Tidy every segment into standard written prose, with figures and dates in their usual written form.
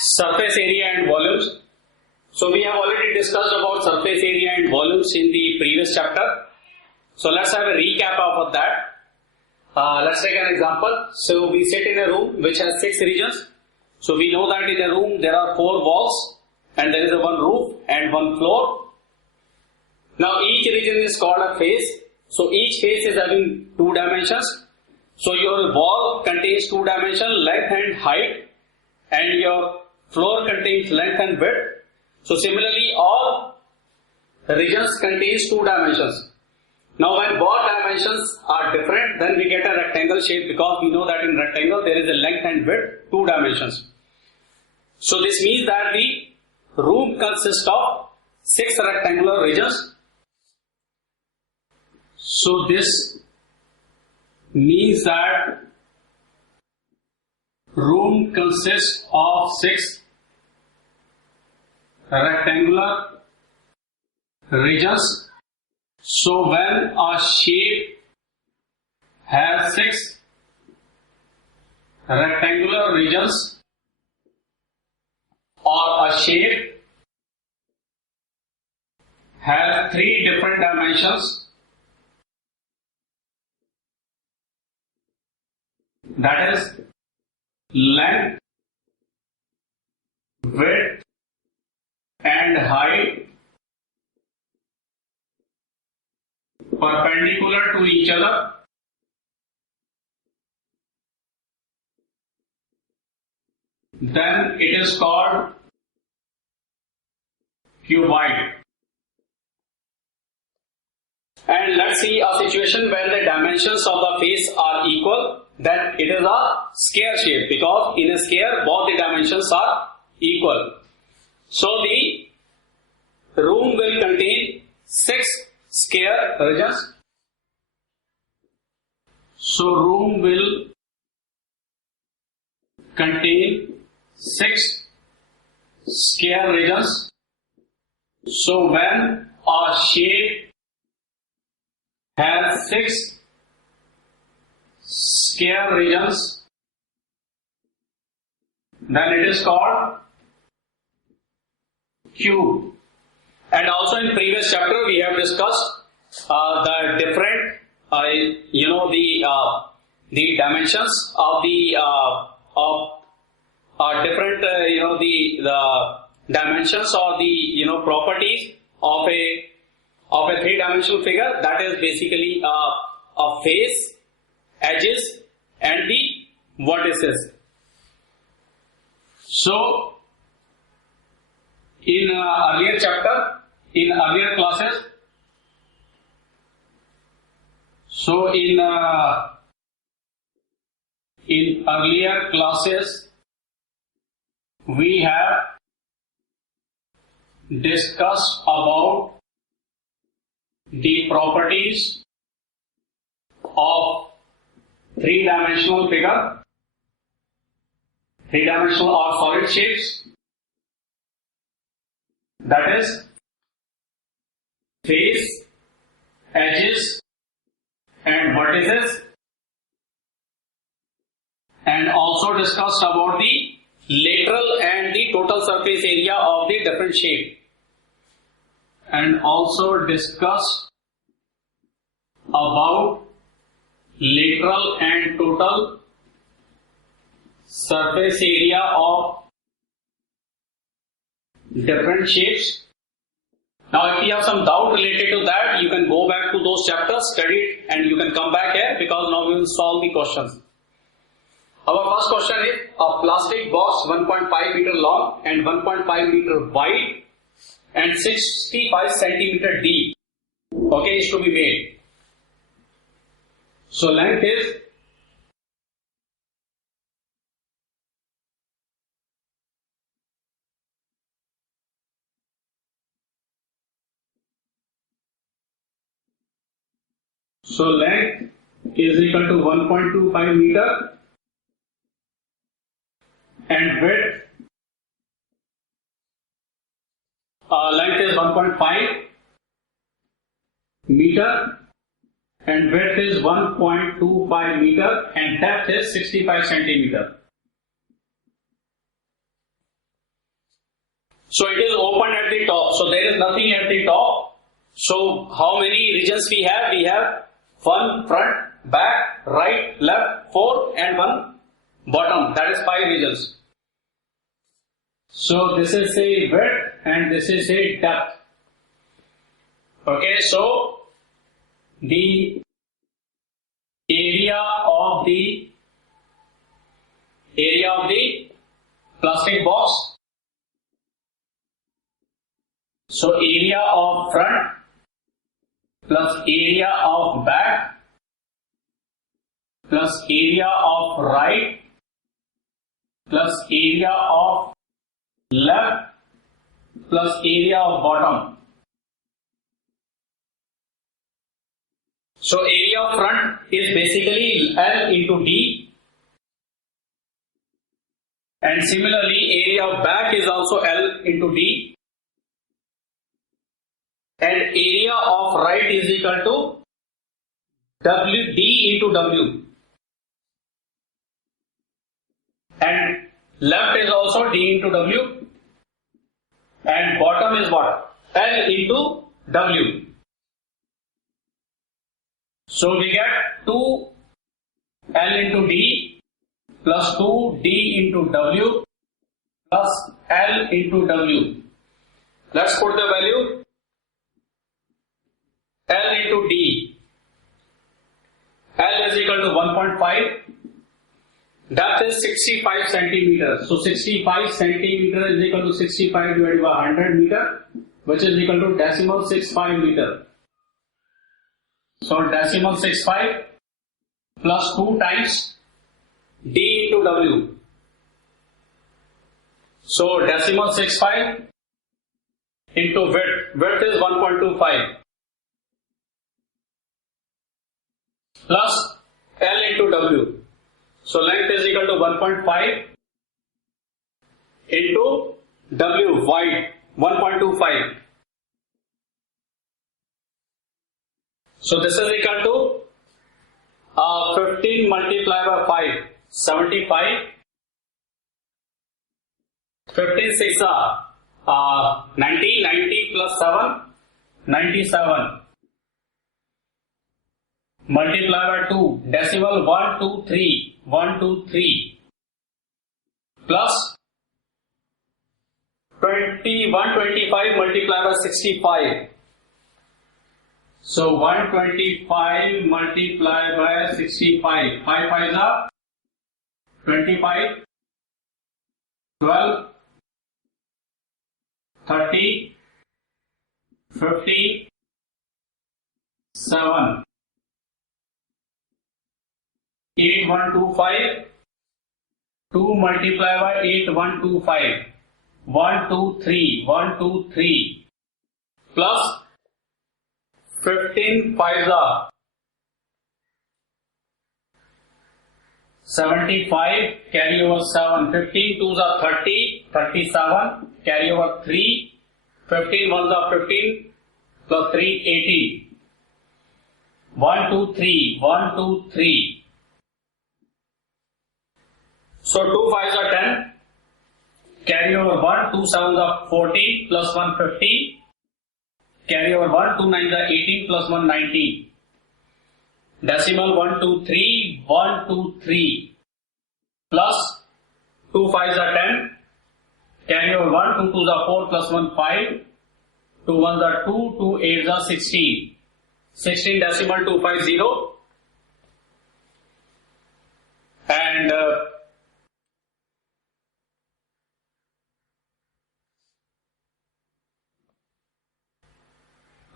Surface area and volumes. So we have already discussed about surface area and volumes in the previous chapter. So let's have a recap of that. Let's take an example. So we sit in a room which has 6 regions. So we know that in a room there are 4 walls and there is a 1 roof and 1 floor. Now each region is called a face. So each face is having 2 dimensions. So your wall contains 2 dimensions, length and height, and your floor contains length and width. So similarly all regions contains 2 dimensions. Now when both dimensions are different, then we get a rectangle shape, because we know that in rectangle there is a length and width, 2 dimensions. So this means that the room consists of 6 rectangular regions. So this means that room consists of 6 rectangular regions. So when a shape has 6 rectangular regions, or a shape has 3 different dimensions, that is length, width and height, perpendicular to each other, then it is called cuboid. And let's see a situation where the dimensions of the face are equal. Then it is a square shape, because in a square both the dimensions are equal. So the room will contain 6 square regions. So room will contain 6 square regions. So when a shape has 6 square regions, then it is called cube. And also in previous chapter we have discussed the different the dimensions of the different the dimensions or the properties of a 3-dimensional figure, that is basically a face, edges and the vertices. So in earlier chapter, in earlier classes, so in earlier classes we have discussed about the properties of 3-dimensional figure, 3-dimensional or solid shapes, that is face, edges and vertices, and also discussed about the lateral and the total surface area of the different shape, and also discussed about lateral and total surface area of different shapes. Now if you have some doubt related to that, you can go back to those chapters, study it, and you can come back here, because now we will solve the questions. Our first question is a plastic box 1.5 meter long and 1.5 meter wide and 65 centimeter deep, okay, is to be made. So length is length is equal to 1.25 meter and width length is 1.5 meter and width is 1.25 meter and depth is 65 centimeter. So it is open at the top. So there is nothing at the top. So how many regions we have? We have one front, back, right, left, 4 and one bottom. That is 5 regions. So this is a width and this is a depth. Okay, so the area of the plastic box. So area of front plus area of back plus area of right plus area of left plus area of bottom. So area of front is basically L into D, and similarly area of back is also L into D, and area of right is equal to W D into W, and left is also D into W, and bottom is what? L into W. So we get 2 L into D plus 2 D into W plus L into W. Let's put the value. L into D. L is equal to 1.5. Depth is 65 centimeters. So 65 centimeter is equal to 65 divided by 100 meter, which is equal to decimal 65 meter. So decimal 65 plus 2 times D into W. So decimal 65 into width. Width is 1.25 plus L into W. So length is equal to 1.5 into W, wide 1.25. So this is equal to 15 multiplied by 5, 75. 15 6 90, 90 plus 7, 97. Multiply by 2, decimal 1, 2, 3, 1, 2, 3. Plus 20, 125 multiplied by 65. So 125 multiplied by 65. 5 5s are 25, 12, 30, 50, 7. 8125, 2 multiplied by 8125, 1, 2, 3, 1, 2, 3, plus 15 5s are 75, carry over 7, 15 2s are 30, 37, carry over 3, 15 1s are 15, plus 3, 18, 1, 2, 3, 1, 2, 3. So 2 5s are 10, carry over 1, 2 7s are 14, plus 1 15, carry over 1, 2 9s are 18, plus 1 19. Decimal 1 2 3, 1 2 3, plus 2 5s are 10, carry over 1, 2 2s are 4, plus 1 5, 2 1s are 2, 2 8s are 16. 16 decimal 250, and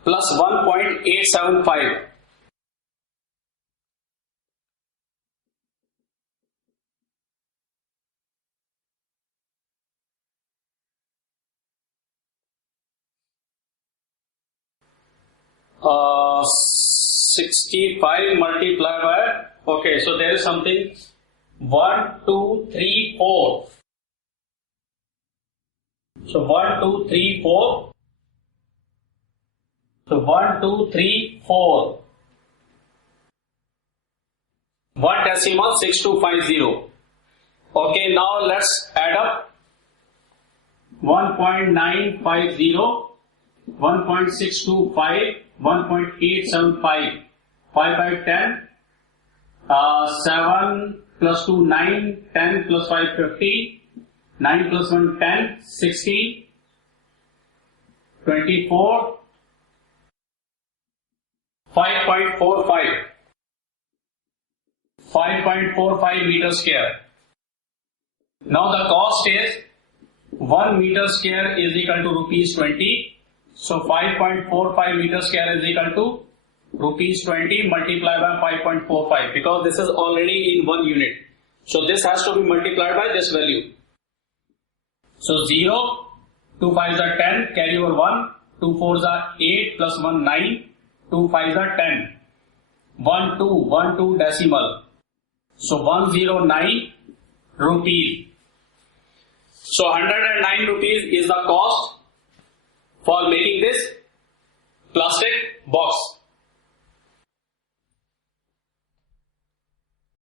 plus 1.875. Uh, 65 multiplied by, okay, so there is something 1, 2, 3, 4. So 1, 2, 3, 4. So 1, 2, 3, 4. 1 decimal 6250. Okay, now let's add up. 1.950, 1.625, 1.875, 5510, 7 plus 2 9, 10 plus 5 50, 9 plus 1 10, 16, 24, 5.45, 5.45 meter square. Now the cost is 1 meter square is equal to rupees 20. So 5.45 meter square is equal to rupees 20 multiplied by 5.45, because this is already in 1 unit. So this has to be multiplied by this value. So 0, 2 5s are 10, carry over 1, 2 4s are 8 plus 1 9, 2 5s are 10, 1 2, 1 2 decimal. So 109 rupees. So 109 rupees is the cost for making this plastic box.